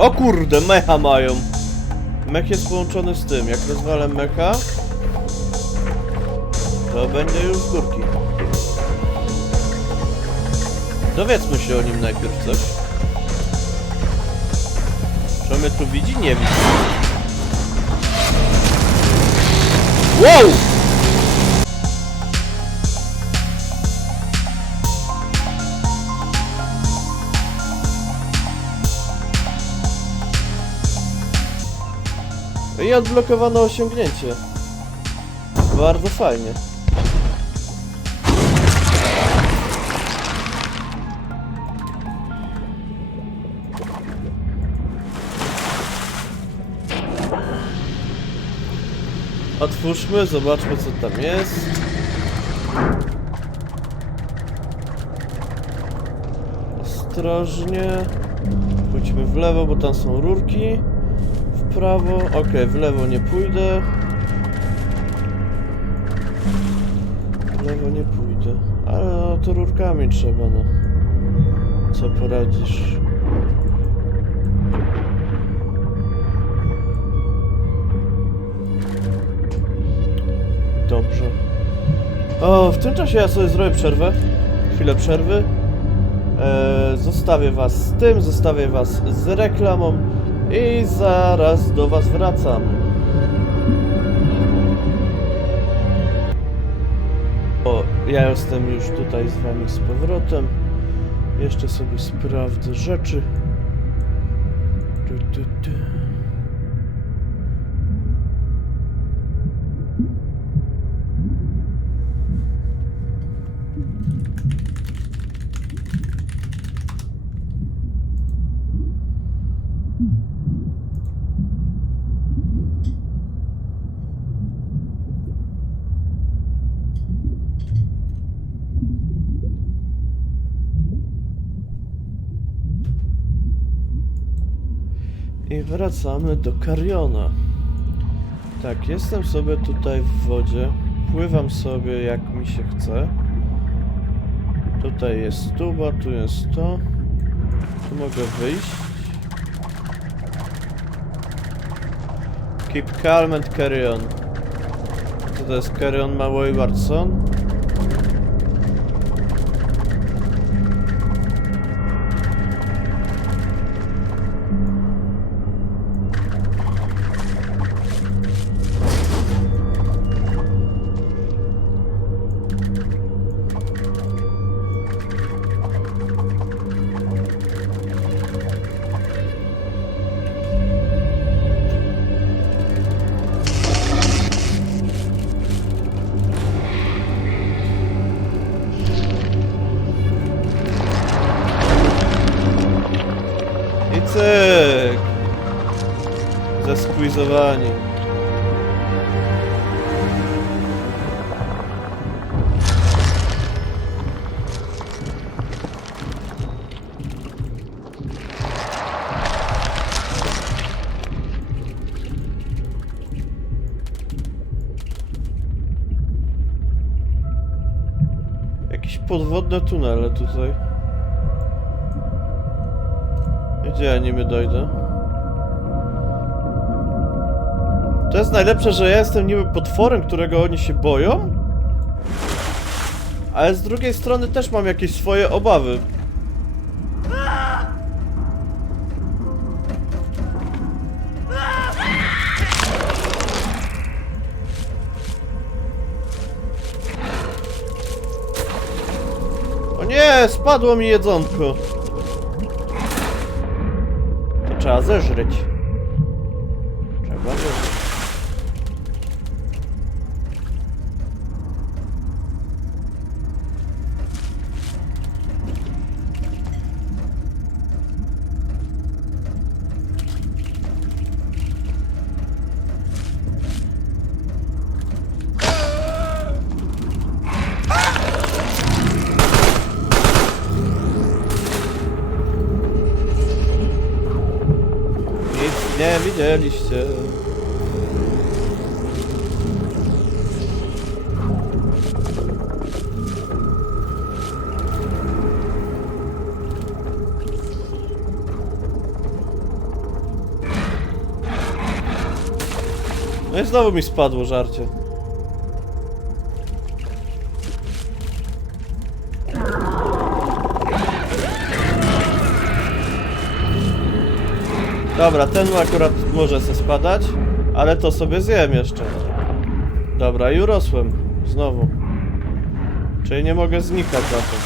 O kurde, mecha mają. Mech jest połączony z tym. Jak rozwalę mecha, to będzie już z górki. Dowiedzmy się o nim najpierw coś. Czy on mnie tu widzi? Nie widzi. Wow! I odblokowano osiągnięcie. Bardzo fajnie. Otwórzmy, zobaczmy co tam jest. Ostrożnie. Pójdźmy w lewo, bo tam są rurki. Prawo. Okej, w lewo nie pójdę. W lewo nie pójdę. Ale to rurkami trzeba, no. Co poradzisz? Dobrze. O, w tym czasie ja sobie zrobię przerwę. Chwilę przerwy. Eee, zostawię was z tym, zostawię was z reklamą i zaraz do was wracam. O, ja jestem już tutaj z wami z powrotem. Jeszcze sobie sprawdzę rzeczy. Tu, tu, tu. I wracamy do Kariona. Tak, jestem sobie tutaj w wodzie. Pływam sobie jak mi się chce. Tutaj jest tuba, tu jest to. Tu mogę wyjść. Keep calm and carry on. Co to jest carry on ma Waywardson? Podwodne tunele tutaj. Gdzie ja niby dojdę? To jest najlepsze, że ja jestem niby potworem, którego oni się boją? Ale z drugiej strony też mam jakieś swoje obawy. Spadło mi jedzonko. To trzeba zeżreć. Trzeba zeżreć. zginęliście. No i znowu mi spadło żarcie. Dobra, ten akurat może se spadać, ale to sobie zjem jeszcze. Dobra, i urosłem. Znowu. Czyli nie mogę znikać za to.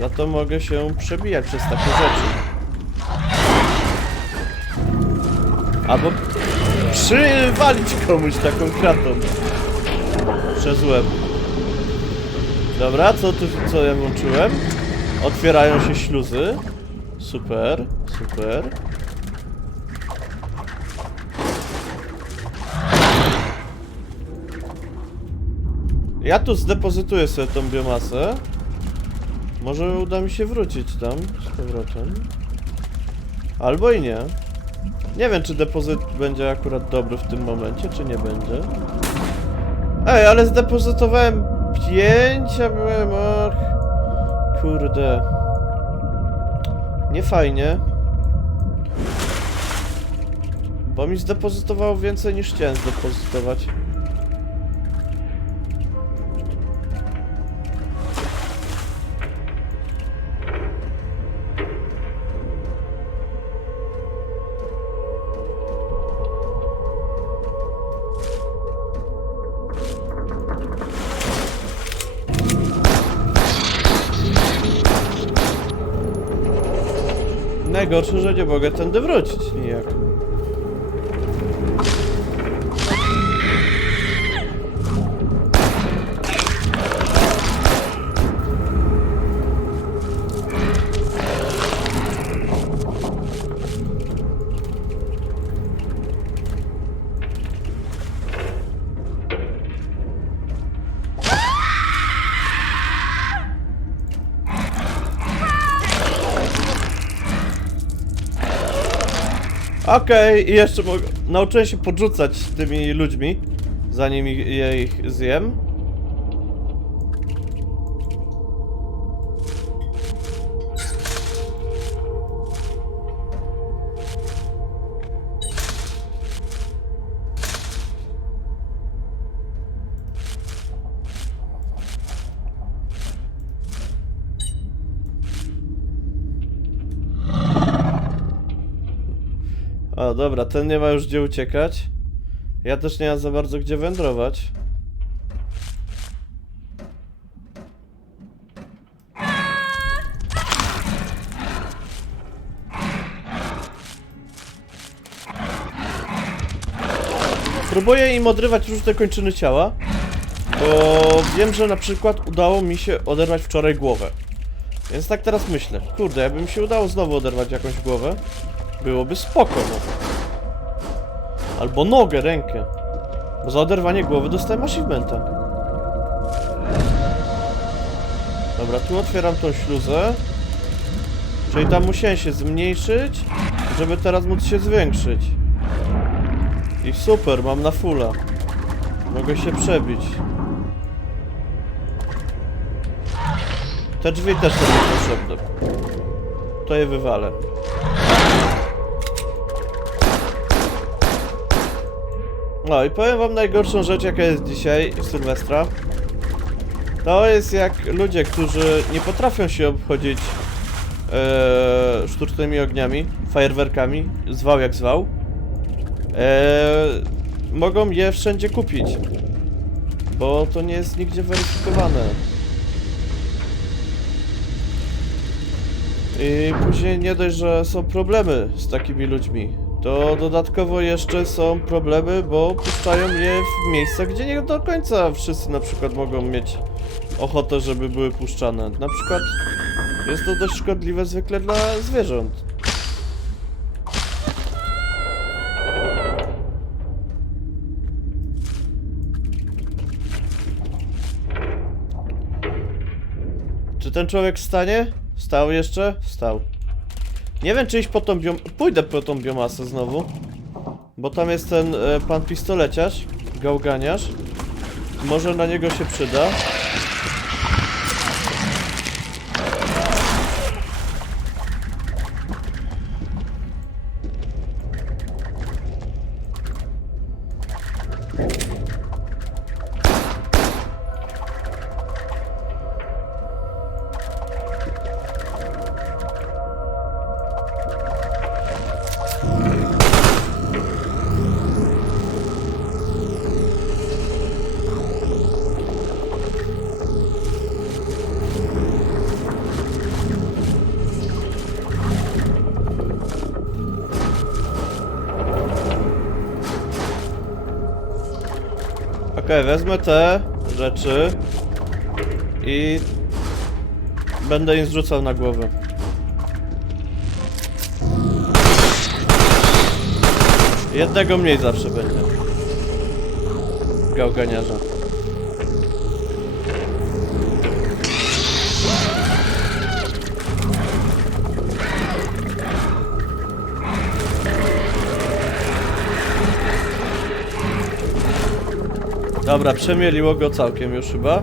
Za to mogę się przebijać przez takie rzeczy. Albo przywalić komuś taką kratą. Przez łeb. Dobra, co tu, co ja włączyłem? Otwierają się śluzy. Super, super. Ja tu zdepozytuję sobie tą biomasę. Może uda mi się wrócić tam z powrotem. Albo i nie. Nie wiem, czy depozyt będzie akurat dobry w tym momencie, czy nie będzie. Ej, ale zdepozytowałem 5, a byłem... Ach, kurde. Nie fajnie. Bo mi zdepozytowało więcej niż chciałem zdepozytować. Najgorsze, że nie mogę tędy wrócić nijak. Okej, i jeszcze mogę... Nauczyłem się podrzucać tymi ludźmi, zanim je ich zjem. Dobra, ten nie ma już gdzie uciekać. Ja też nie mam za bardzo gdzie wędrować. Próbuję im odrywać różne kończyny ciała, bo wiem, że na przykład udało mi się oderwać wczoraj głowę. Więc tak teraz myślę, kurde, jakby mi się udało znowu oderwać jakąś głowę, byłoby spoko, no. Albo nogę, rękę. Bo za oderwanie głowy dostałem achievementa. Dobra, tu otwieram tą śluzę. Czyli tam musiałem się zmniejszyć, żeby teraz móc się zwiększyć. I super, mam na fulla. Mogę się przebić. Te drzwi też są niepotrzebne. To je wywalę. No i powiem wam najgorszą rzecz jaka jest dzisiaj w Sylwestra. To jest jak ludzie, którzy nie potrafią się obchodzić e, sztucznymi ogniami, fajerwerkami, zwał jak zwał. E, mogą je wszędzie kupić. Bo to nie jest nigdzie weryfikowane. I później nie dość, że są problemy z takimi ludźmi, to dodatkowo jeszcze są problemy, bo puszczają je w miejscach, gdzie nie do końca wszyscy na przykład mogą mieć ochotę, żeby były puszczane. Na przykład jest to dość szkodliwe zwykle dla zwierząt. Czy ten człowiek wstanie? Wstał jeszcze? Wstał. Nie wiem, czy iść po tą biom... Pójdę po tą biomasę znowu. Bo tam jest ten e, pan pistoleciarz, gałganiarz. Może na niego się przyda. Wezmę te rzeczy i będę im zrzucał na głowę. Jednego mniej zawsze będzie. Gałganiarza. Dobra, przemieliło go całkiem już chyba.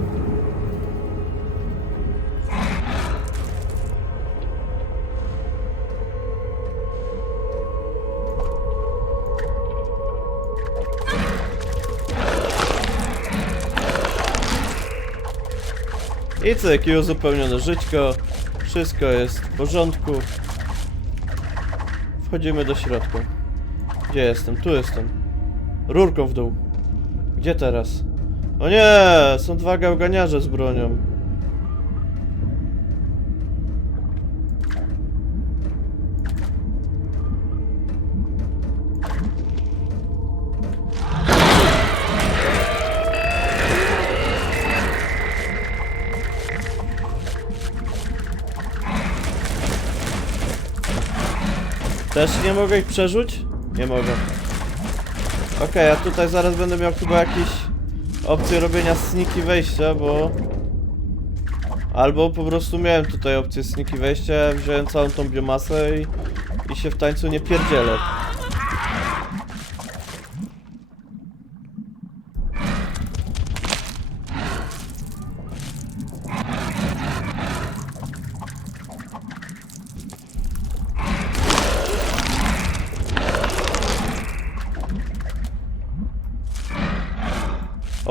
I cyk, i uzupełnione żyćko. Wszystko jest w porządku. Wchodzimy do środka. Gdzie jestem? Tu jestem. Rurką w dół. Gdzie teraz? O nie! Są dwa gałganiarze z bronią. Też nie mogę ich przerzuć? Nie mogę. Okej, a tutaj zaraz będę miał chyba jakieś opcje robienia sniki wejścia, bo... Albo po prostu miałem tutaj opcję sniki wejścia, wziąłem całą tą biomasę i, i się w tańcu nie pierdzielę.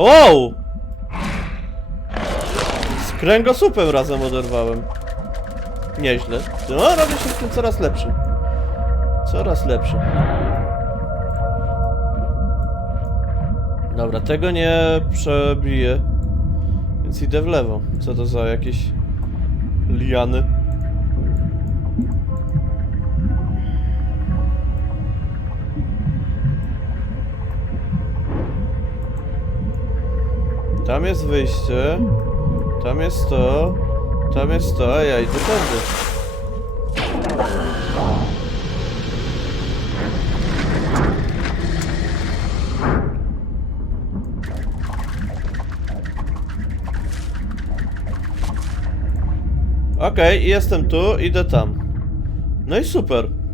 Wow! Z kręgosłupem razem oderwałem. Nieźle. No, robię się w tym coraz lepszy. Coraz lepszy. Dobra, tego nie przebiję. Więc idę w lewo. Co to za jakieś liany? Tam jest wyjście. Tam jest to. Tam jest to, a ja idę tędy. Okej, jestem tu, idę tam. No i super.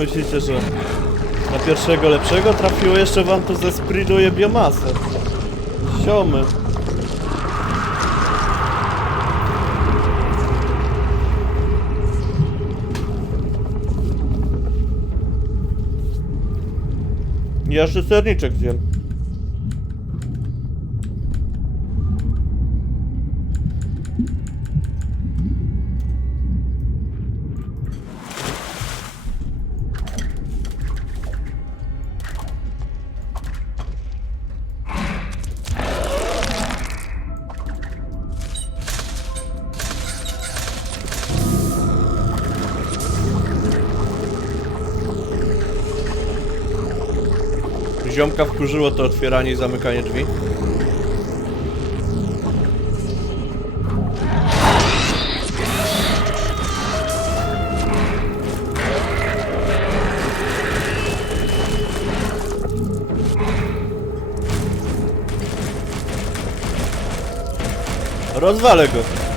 Myślicie, że na pierwszego lepszego trafiło? Jeszcze wam tu zespriduje biomasę. Siomy. Ja jeszcze serniczek zjem. Wkurzyło to otwieranie i zamykanie drzwi. Rozwalę go.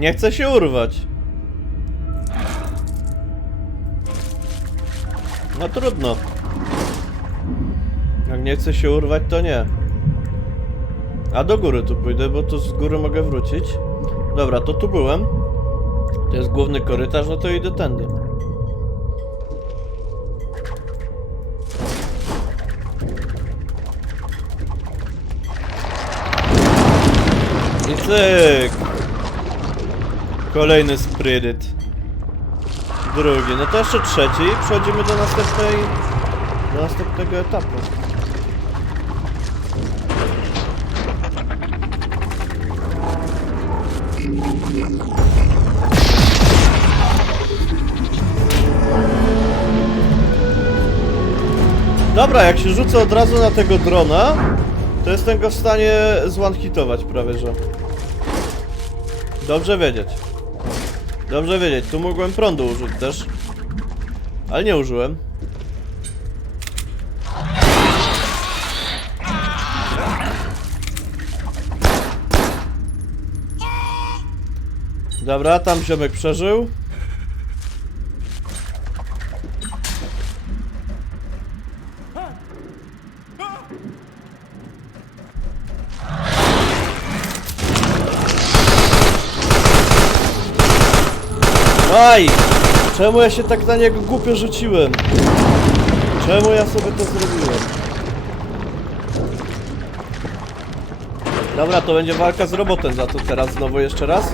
Nie chcę się urwać. No trudno. Jak nie chce się urwać, to nie. A do góry tu pójdę, bo tu z góry mogę wrócić. Dobra, to tu byłem. To jest główny korytarz, no to idę tędy. I cyk! Kolejny sprydyt. Drugi, no to jeszcze trzeci i przechodzimy do następnej... do następnego etapu. Dobra, jak się rzucę od razu na tego drona, to jestem go w stanie zone-hitować prawie, że. Dobrze wiedzieć. Dobrze wiedzieć, tu mogłem prądu użyć też. Ale nie użyłem. Dobra, tam ziomek przeżył. Aj! Czemu ja się tak na niego głupio rzuciłem? Czemu ja sobie to zrobiłem? Dobra, to będzie walka z robotem za to teraz znowu jeszcze raz.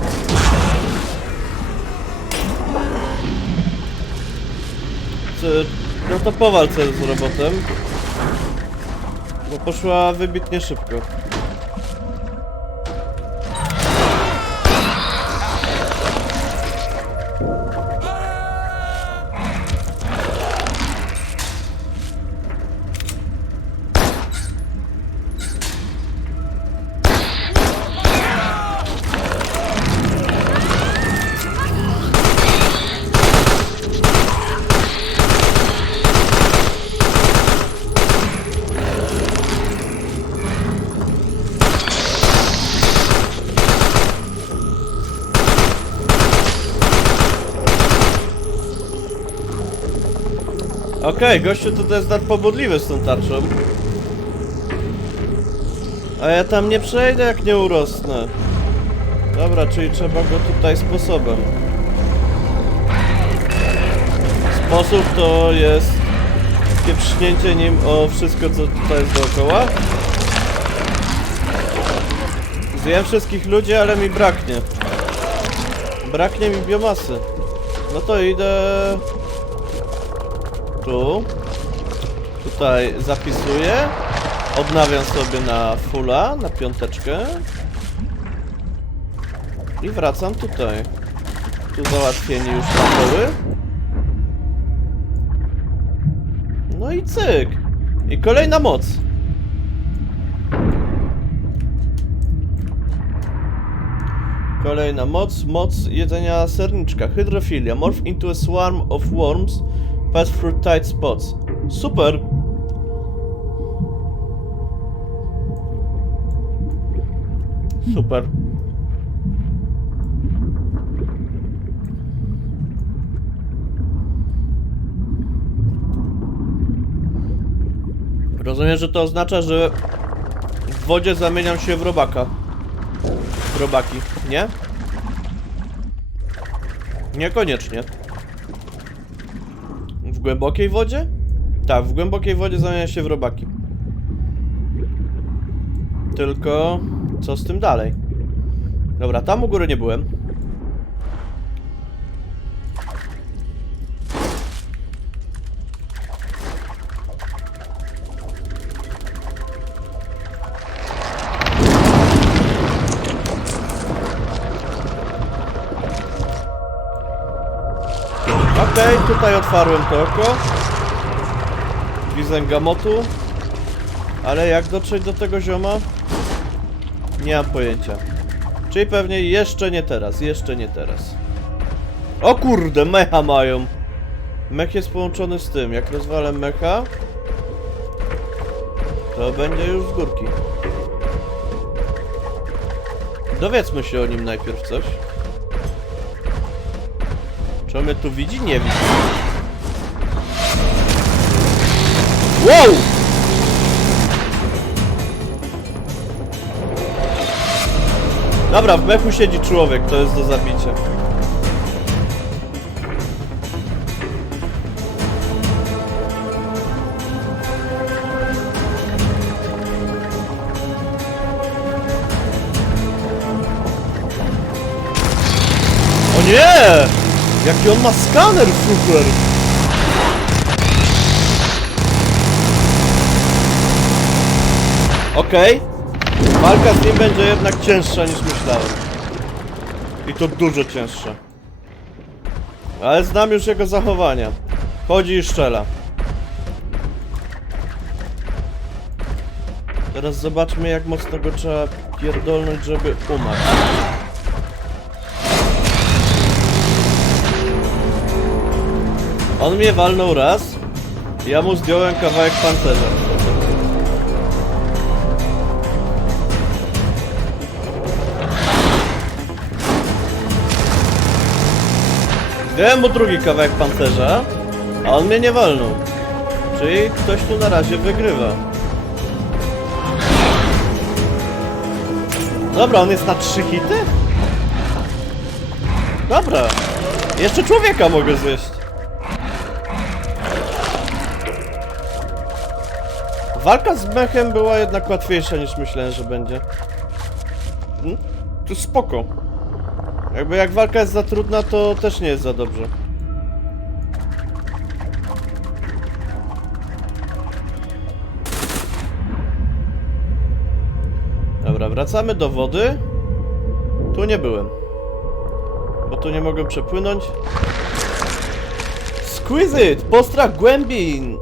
No to po walce z robotem. Bo poszła wybitnie szybko. Okej, gościu tutaj jest nadpobudliwy z tą tarczą. A ja tam nie przejdę jak nie urosnę. Dobra, czyli trzeba go tutaj sposobem. Sposób to jest pieprznięcie nim o wszystko co tutaj jest dookoła. Zjem wszystkich ludzi, ale mi braknie. Braknie mi biomasy. No to idę tu. Tutaj zapisuję. Odnawiam sobie na fulla, na piąteczkę. I wracam tutaj. Tu załatwieni już pachoły. No i cyk. I kolejna moc. Kolejna moc, moc jedzenia serniczka. Hydrofilia. Morph into a swarm of worms. Pass through tight spots. Super! Super. Rozumiem, że to oznacza, że w wodzie zamieniam się w robaka. Robaki, nie? Niekoniecznie. Głębokiej wodzie? Tak, w głębokiej wodzie zamienia się w robaki. Tylko co z tym dalej? Dobra, tam u góry nie byłem. Okej, tutaj otwarłem to oko. Widzę gamotu. Ale jak dotrzeć do tego zioma? Nie mam pojęcia. Czyli pewnie jeszcze nie teraz, jeszcze nie teraz. O kurde, mecha mają. Mech jest połączony z tym. Jak rozwalę mecha, to będzie już z górki. Dowiedzmy się o nim najpierw coś. Czy on mnie tu widzi? Nie widzi. Wow! Dobra, w mechu siedzi człowiek, to jest do zabicia. Jaki on ma skaner super! Okej. Walka z nim będzie jednak cięższa niż myślałem. I to dużo cięższa. Ale znam już jego zachowania. Chodzi i szczela. Teraz zobaczmy jak mocno go trzeba pierdolnąć, żeby umarł. On mnie walnął raz, ja mu zdjąłem kawałek pancerza. Zdjąłem mu drugi kawałek pancerza, a on mnie nie walnął. Czyli ktoś tu na razie wygrywa. Dobra, on jest na trzy hity? Dobra. Jeszcze człowieka mogę zjeść. Walka z mechem była jednak łatwiejsza niż myślałem, że będzie. Hmm? To spoko. Jakby jak walka jest za trudna, to też nie jest za dobrze. Dobra, wracamy do wody. Tu nie byłem. Bo tu nie mogę przepłynąć. Squeeze it! Postrach głębin!